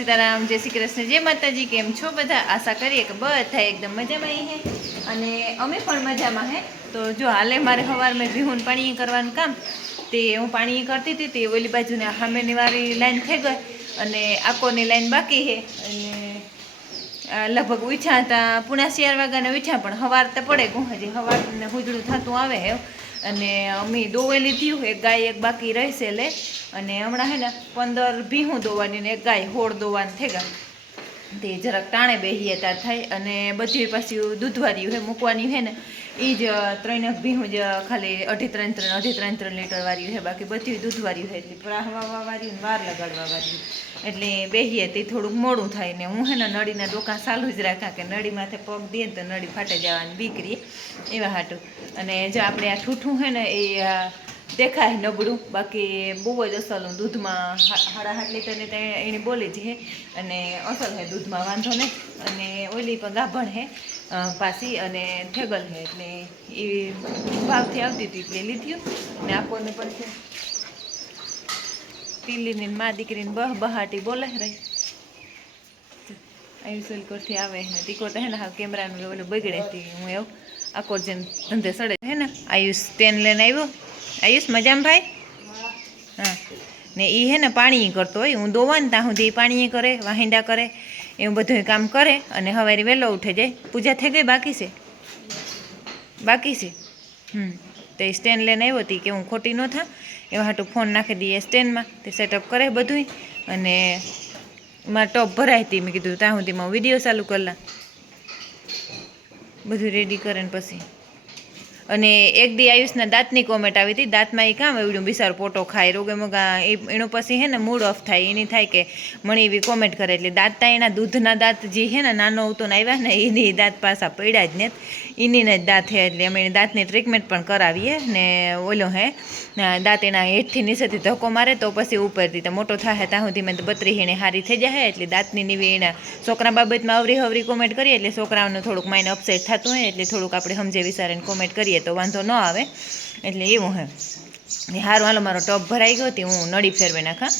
સીતારામ, જય શ્રી કૃષ્ણ, જય માતાજી। કેમ છો બધા? આશા કરીએ કે બધા એકદમ મજામાં હે અને અમે પણ મજામાં હે। તો જો હાલે મારે સવારમાં ભીહુન પાણી કરવાનું કામ, તે હું પાણી કરતી હતી તે ઓલી બાજુને સામેની વાળી લાઈન થઈ ગઈ અને આકોની લાઈન બાકી છે અને લગભગ ઉઠ્યા હતા 4:30 વાગ્યાને ઉઠ્યા, પણ સવાર તો પડે ગું હજી સવારને હુજળું થતું આવે હે અને અમે દોવેલી થયું એક ગાય એક બાકી રહેશે લે અને હમણાં હે ને 15 ભીહું દોવાની ને એક ગાય 16 દોવાની થઈ ગયા તે જરાક ટાણે બેહીએ ત્યાં થાય અને બધી પાછી દૂધવાળીયું હે મૂકવાની હે ને એ જ 3 ભીહું જ ખાલી 2.5-3 લીટર વાળી છે, બાકી બધી દૂધવાળીયું છે એટલે રાહવા વાળી ને વાર લગાડવા વાળી એટલે બેહીએ તે થોડુંક મોડું થાય ને હું હે ને નળીના ડોકા ચાલુ જ રાખા કે નળી માથે પગ દઈએ ને તો નળી ફાટે જવાની બીકરી એવા હાટું। અને જો આપણે આ ઠૂઠું છે ને એ દેખાય નબળું, બાકી બહુ જ અસલ દૂધમાં 8.5 લીટરની તો એની બોલી જ છે અને અસલ છે દૂધમાં, વાંધો નહીં। અને ઓલી પણ ગાભણ છે પાછી અને ઠેગલ છે એટલે એ ભાવથી આવતી હતી એટલે લીધું ને આપણને પણ છે ટીલીની મા દીકરીને બહાટી બોલે રહી આયુષલ કોરથી આવે ને તીકો તો હે ને હા કેમેરાનું ઓલું બગડે હતી હું એવું આખો જેને ધંધે સડે હે ને આયુષ તેન લઈને આવ્યો। આયુષ મજામાં ભાઈ? હા ને એ હે ને પાણી કરતો હોય, હું દોવા ને ત્યાં સુધી પાણી કરે, વાહિંદા કરે, એવું બધું કામ કરે અને સવારે વહેલો ઉઠે જાય। પૂજા થઈ ગઈ? બાકી છે? બાકી છે? તો એ સ્ટેન્ડ લઈને આવ્યો હતી કે હું ખોટી ન થા એવા હાટું ફોન નાખી દઈએ સ્ટેન્ડમાં, તે સેટઅપ કરે બધું અને મારા ટોપ ભરાય હતી, મેં કીધું ત્યાં સુધીમાં વિડીયો ચાલુ કરલા બધું રેડી કરે ને પછી। અને એક દી આયુષના દાંતની કોમેન્ટ આવી હતી, દાંતમાં એ કામ એવડું બિસાર પોટો ખાય રોગે મોગા એનું પછી હે ને મૂડ ઓફ થાય, એની થાય કે મને એવી કોમેન્ટ કરે એટલે દાંત એના દૂધના દાંત જે છે ને નાનો ઉતો ને આવ્યા ને એની દાંત પાછા પડ્યા જ ને એની જ દાંત છે એટલે અમે દાંતની ટ્રીટમેન્ટ પણ કરાવીએ ને ઓલો હે દાંત એના હેઠથી નીચેથી ધક્કો મારે તો પછી ઉપરથી તો મોટો થાય ત્યાં સુધી મેં બત્રી હેણે હારી થઈ જાય એટલે દાંતની નીવી એના છોકરા બાબતમાં અવરી કોમેન્ટ કરીએ એટલે છોકરાઓને થોડુંક માઇન્ડ અપસેટ થતું હોય એટલે થોડુંક આપણે સમજે વિચારીને કોમેન્ટ કરીએ તો વાંધો ન આવે, એટલે એવું હે। સારું હાલો મારો ટોપ ભરાઈ ગયો હતી, હું નળી ફેરવે નાખા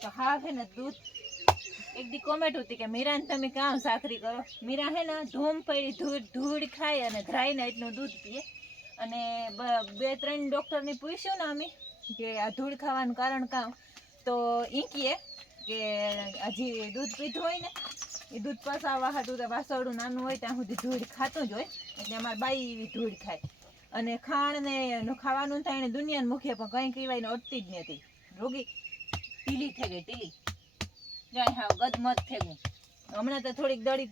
તો હા છે ને દૂધ એક દી કોમેન્ટ હતી કે મીરાને તમે કામ સાખરી કરો, મીરા હે ને ધૂમ પડી ધૂળ ખાય અને ધ્રાઈને એટલું દૂધ પીએ અને 2-3 ડૉક્ટરને પૂછ્યું ને અમે કે આ ધૂળ ખાવાનું કારણ કામ, તો એ કહે કે હજી દૂધ પીધું હોય ને એ દૂધ પસાવવા હતું તો વાસળું નાનું હોય ત્યાં સુધી ધૂળ ખાતું જ હોય એટલે અમારે બાઈ એવી ધૂળ ખાય અને ખાણ ને ખાવાનું થાય એને દુનિયાને મુખે પણ કંઈ કહેવાય ને અટતી જ નથી, રોગી ટીલી થઈ ગઈ ટીલી જાય હા ગદમત થઈ ગયું। હમણાં તો થોડીક દડી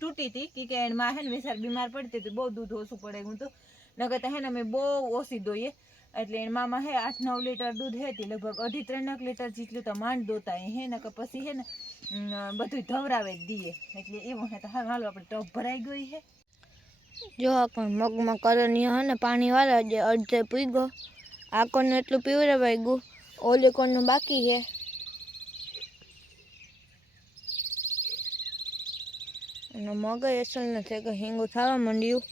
તૂટી હતી કે માં હે ને વિચાર બીમાર પડતી હતી, બહુ દૂધ ઓછું પડે ગયું હતું નગર તો હે ને અમે બહુ ઓછી દોઈએ એટલે એની મામા હે 8-9 લીટર દૂધ હે લગભગ 2.5-3 લીટર જેટલું તો માંડ દોતા હે ને કે પછી હે ને બધું ધવરાવે જ દઈએ એટલે એવું હે। તો હાલો આપણે ટોપ ભરાઈ ગઈ હે જો પણ મગમાં કરણી હે ને પાણી વાળા જે અડધે પીગો આ કોને એટલું પીવરાવાઈ ગયું, ઓલી કોનનું બાકી છે અને મગ અસલ નથી કે હિંગું થવા માંડ્યું।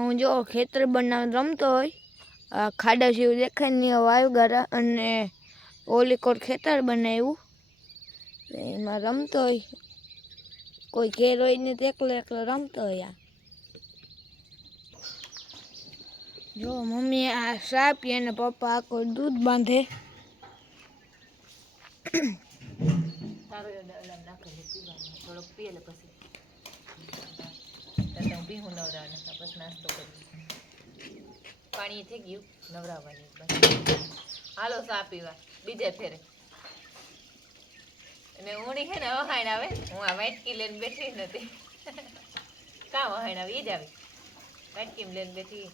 હું જો ખેતર બનાવ રમતો હોય ખાડા જેવું દેખાય ને વાયુ ગારા અને ઓલી કોર ખેતર બનાવ્યું એમાં રમતો હોય કોઈ ઘેર હોય ને તો એકલો એકલો રમતો હોય. જો મમ્મી આ ચા પીએ અને પપ્પા આખો દૂધ બાંધે. થોડોક પીએ એટલે પછી ભીહું નવરાવે પછી નાસ્તો કરી. પાણી થઈ ગયું નવરાવવાની બસ. હાલો ચા પીવા બીજે ફેરે. અને ઊણી છે ને વહાણ આવે, હું આ વાટકી લઈને બેઠી નથી. કાં વહાણ આવે ઈ જ આવી વાટકી લઈને બેઠી.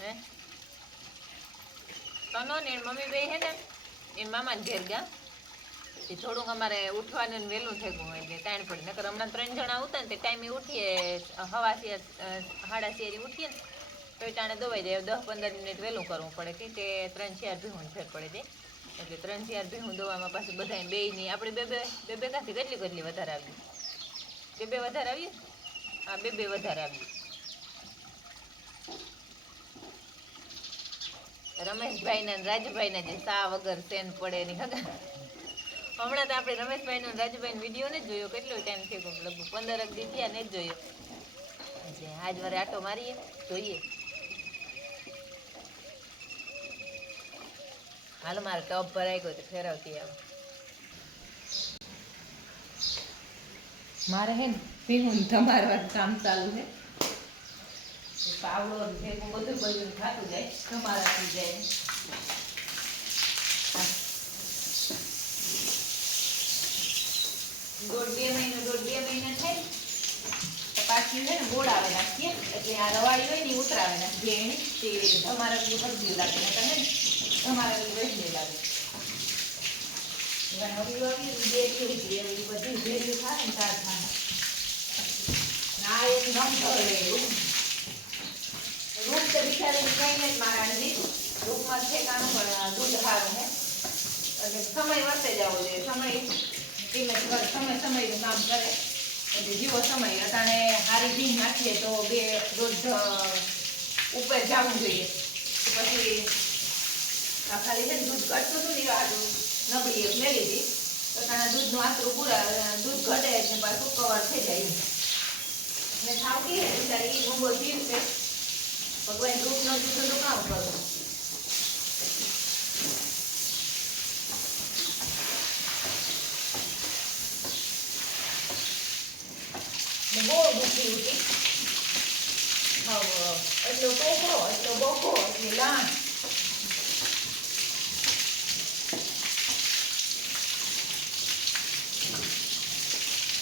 હે તનો ને મમ્મી બે હે ને એ મામા ઘેર ગયા. એ થોડુંક અમારે ઉઠવાનું વહેલું થઈ ગયું હોય કે 3 પડી. નકર હમણાં 3 જણા આવતા ને તે ટાઈમે ઉઠીએ, હવાસી 7:30 ઉઠીએ ને તો ટાણે દવાઈ જાય. 10-15 મિનિટ વહેલું કરવું પડે કે 3-4 ભીહું ફેર પડે દે. એટલે 3-4 ભીહું દવામાં પાછી બધા બે ની આપણે બે કાંથી કેટલી વધારે આવી. બે વધારે આવીએ. હા બે વધારે આવી. રમેશભાઈ ને રાજુભાઈ ને જે સા વગર સેન પડે ની હગા. હમણાં તો આપણે રમેશભાઈ નો રાજુભાઈ વિડીયો ને જોયો. કેટલો ટાઈમ થયો લગભગ 15 દી થયા ને જ જોયો. એટલે આજ વારે આટો મારીએ જોઈએ. હાલ મારે ટપ ભરાઈ ગયો તો ફેરવતી આવે. મારે હે ને ભીહું તમારવાનું કામ ચાલુ છે. પાવડો ભેગું બધું ખાતું જાય તમારાથી જાય. દોઢ બે મહિના થાય તો પાછી છે ને ગોળ આવે નાખીએ. એટલે આ રવાડી હોય ને એ ઉતરાવે નાખીએ. એની તે તમારા બધું ભરતી લાગે ને તમે ને તમારા બધું વહેલી લાગે. નવી વાવી બે થોડી એવી બધી ભેગું થાય ને તાર થાય. ના એક નમ ધરે રૂપ તો બિચારી કઈને જ મારા દીધું. રૂપમાં ઠેકાણું પણ દૂધ સારું હે. એટલે સમય વર્તે જવો જોઈએ. સમયનું કામ કરે એટલે જીવો સમય. અટાણે હારી ભીંગ નાખીએ તો બે દૂધ ઉપર જવું જોઈએ. પછી આ ખાલી છે ને દૂધ ઘટતું હતું ને આજુ નબળી એક લઈ લીધી તો તાણા દૂધનું આતરું પૂરા દૂધ ઘટે એટલે પાછું કવર થઈ જાય. ને થાવતી હે બિચારી એ ઊંઘો જીવ છે. ભગવાન રૂપનો દૂધનું કામ કરવું. બહુ દુઃખી હતી. એટલો ટોકરો એટલો બોકો એટલી લાણ.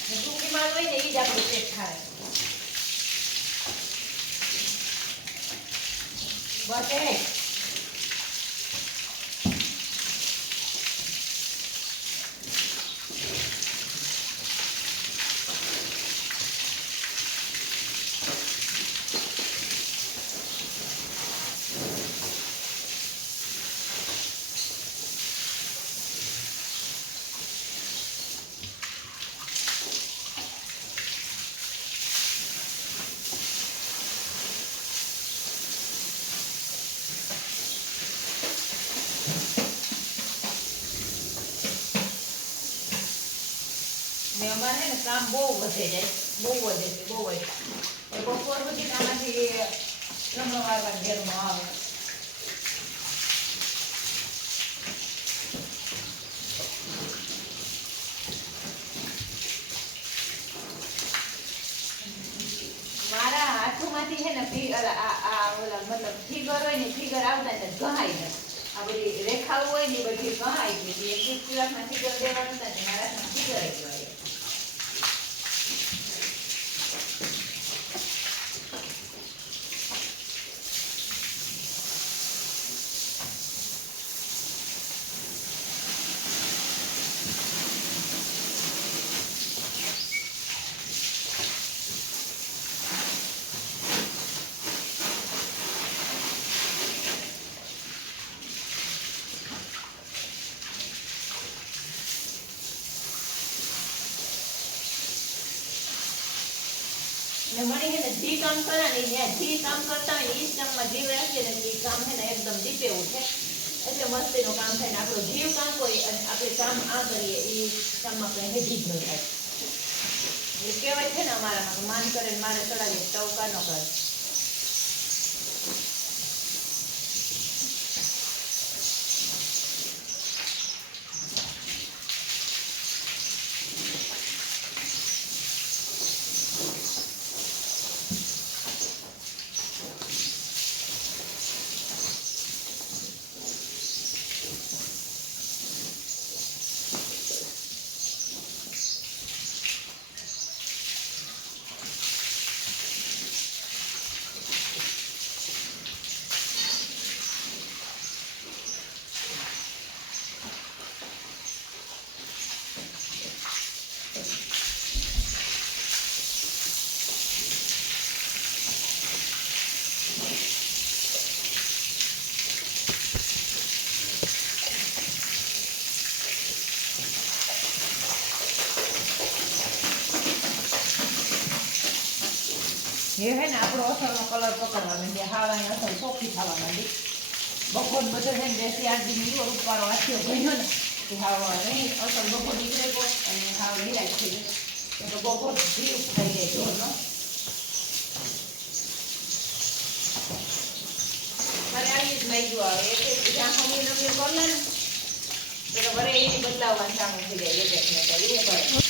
ટૂંકી માલ હોય ને એ જ આપણું પેટ થાય. બસ ને અમારે ને કામ બહુ વધે જાય. બહુ વધે છે બહુ જ. બપોર પછી આમાંથી લમણો વાળવા ઘેરમાં આવે. મારા હાથમાંથી છે ને મતલબ ફિગર હોય ને ફિગર આવતા ને ઘહાઈ જાય. આ બધી રેખાઓ હોય ને બધી ઘહાઈ ગઈ. 21 કલાકમાં ફિગર દેવાનું હતા ને મારા હાથમાં ફિગર આવી ગયો. ને મને છે ને જે કામ કરવાની જે કામ કરતા હોય એ જ કામમાં જીવ રાખીએ ને એ કામ છે ને એકદમ દીપે ઉઠે. એટલે મસ્તીનું કામ થાય ને આપણો જીવ કામ હોય અને આપણે કામ આ કરીએ એ કામમાં કંઈ હેજી જ ન થાય. એ કહેવાય છે ને અમારામાં કે માન કરે ને મારે ચડાવીએ તવ કા ન કરે. એ હે ને આપણો અસલનો કલર પકડવા માંડે, હાવાની અસલ ચોખ્ખી થવા માંડી. બપોર બધો છે ને 2-8 દી એવો રૂપારો આથ્યો ગયો ને કે હાવ નહીં અસલ બપોર નીકળે ગયો અને હાવ નિરાશ થઈ ગયો. તો બપોર જીવ થઈ જાય જોરનો. મારે આવી જ માગ્યું આવે એટલે જ્યાં ખમીર નમીર કરી લે ને એટલે વરે એ બદલાવવાનું ચાલુ થઈ જાય. એક ને એવું કરે.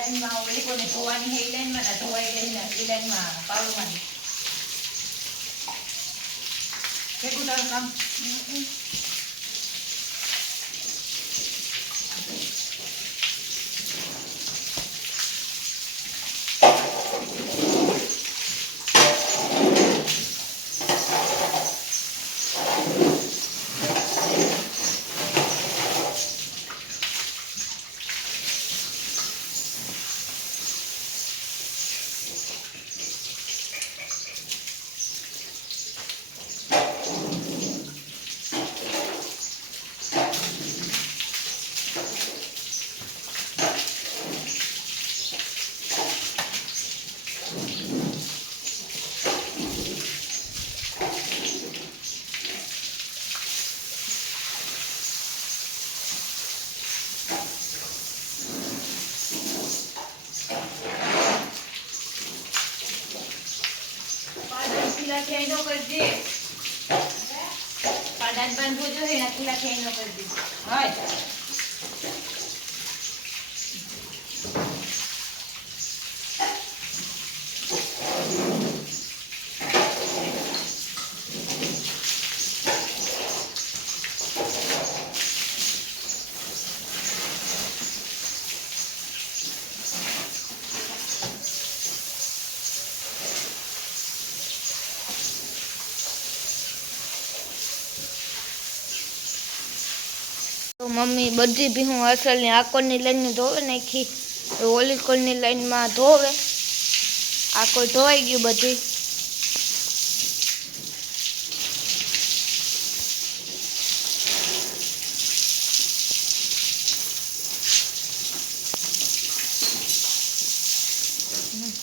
લાઈનમાં ઓલી કોને ધોવાની છે, એ લાઈનમાં ના ધોવાઈ ગઈ ને એ લાઈનમાં પાડવાની. કેટલું તારું કામ? ખીલાથી નો કરજે, પાડાને બાંધવું જોઈએ ને ખીલાથી નો કરજે. હાય તો મમ્મી બધી ભીહું અસલની આ કોરની લાઈનને ધોવે નાખી, તો ઓલી કોરની લાઈનમાં ધોવે. આ કોઈ ધોવાઈ ગયું બધી.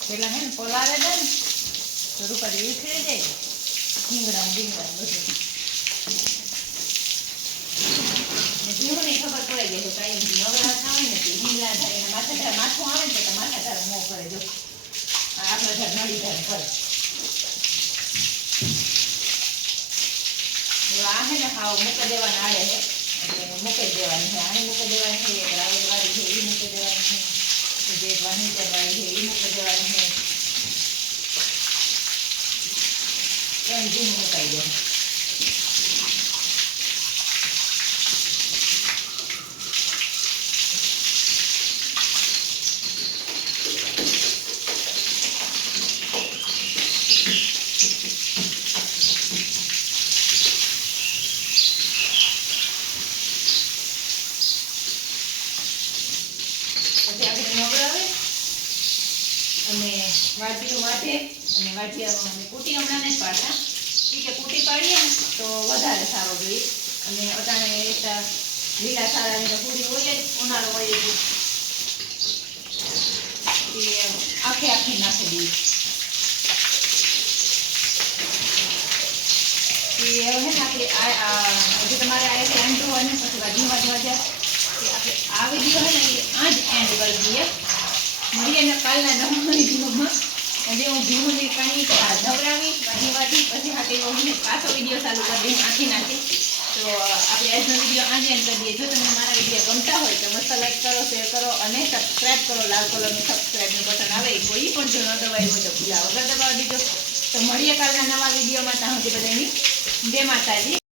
પેલા હે ને પલારે દે ને તો રૂપારી ઉખડી જાય, ભીંગડા ભીંગડા બધું. ભીહોની ખબર પડી ગઈ છે કાંઈ નવરા થાય ને તે ઢીલા થાય ને માથું આવે ને તો માથા તારે મોં કરે. જો આપણે ઘર નડી જાય કરે. આ હે ને ખાવ મૂકી દેવાના આડે છે એટલે મૂકી દેવાની છે. આને મૂકી દેવાની છે, એક રાવલ વાળી છે એ મૂકી દેવાની છે, જે એક વાણીચર વાળી છે એ મૂકી દેવાની છે. એમ જીનું મુકાઈ દે. પછી આપણે નવડાવે અને વાટીઓ વાટે અને વાટિયામાં કૂટી હમણાં નહીં પાડતા. એ કે કૂટી પાડીએ ને તો વધારે સારો જોઈએ. અને અટાણે એટલા લીલા સારાની તો પૂરી હોય જ, ઉનાળો હોય જ આખે આખી નાખી દઈએ. હે ને આપણે હજી તમારે આ એન્ડ જોવાનું પછી વાજવા કે આપણે આ વિડીયો હે ને આ જ એન્ડ કરી દઈએ. મળીએ ને કાલના નવા વિડીયોમાં. અને હું ભીહુની પાણી ધવરાવી વાટી પછી હાથે પાછો વિડીયો ચાલુ કરી દઈએ આખી નાખી. તો આપણે આજનો વિડીયો આજે એન્ડ કરી દઈએ. જો તમને મારા વિડીયો ગમતા હોય તો મસ્ત લાઈક કરો, શેર કરો અને સબસ્ક્રાઈબ કરો. લાલ કલરનું સબસ્ક્રાઈબનું બટન આવે કોઈ પણ જો ન દબાવ્યું હોય તો ભૂલા વગર દબાવી દીધો. તો મળીએ કાલના નવા વિડીયોમાં. ત્યાં સુધી બધાની જય માતાજી.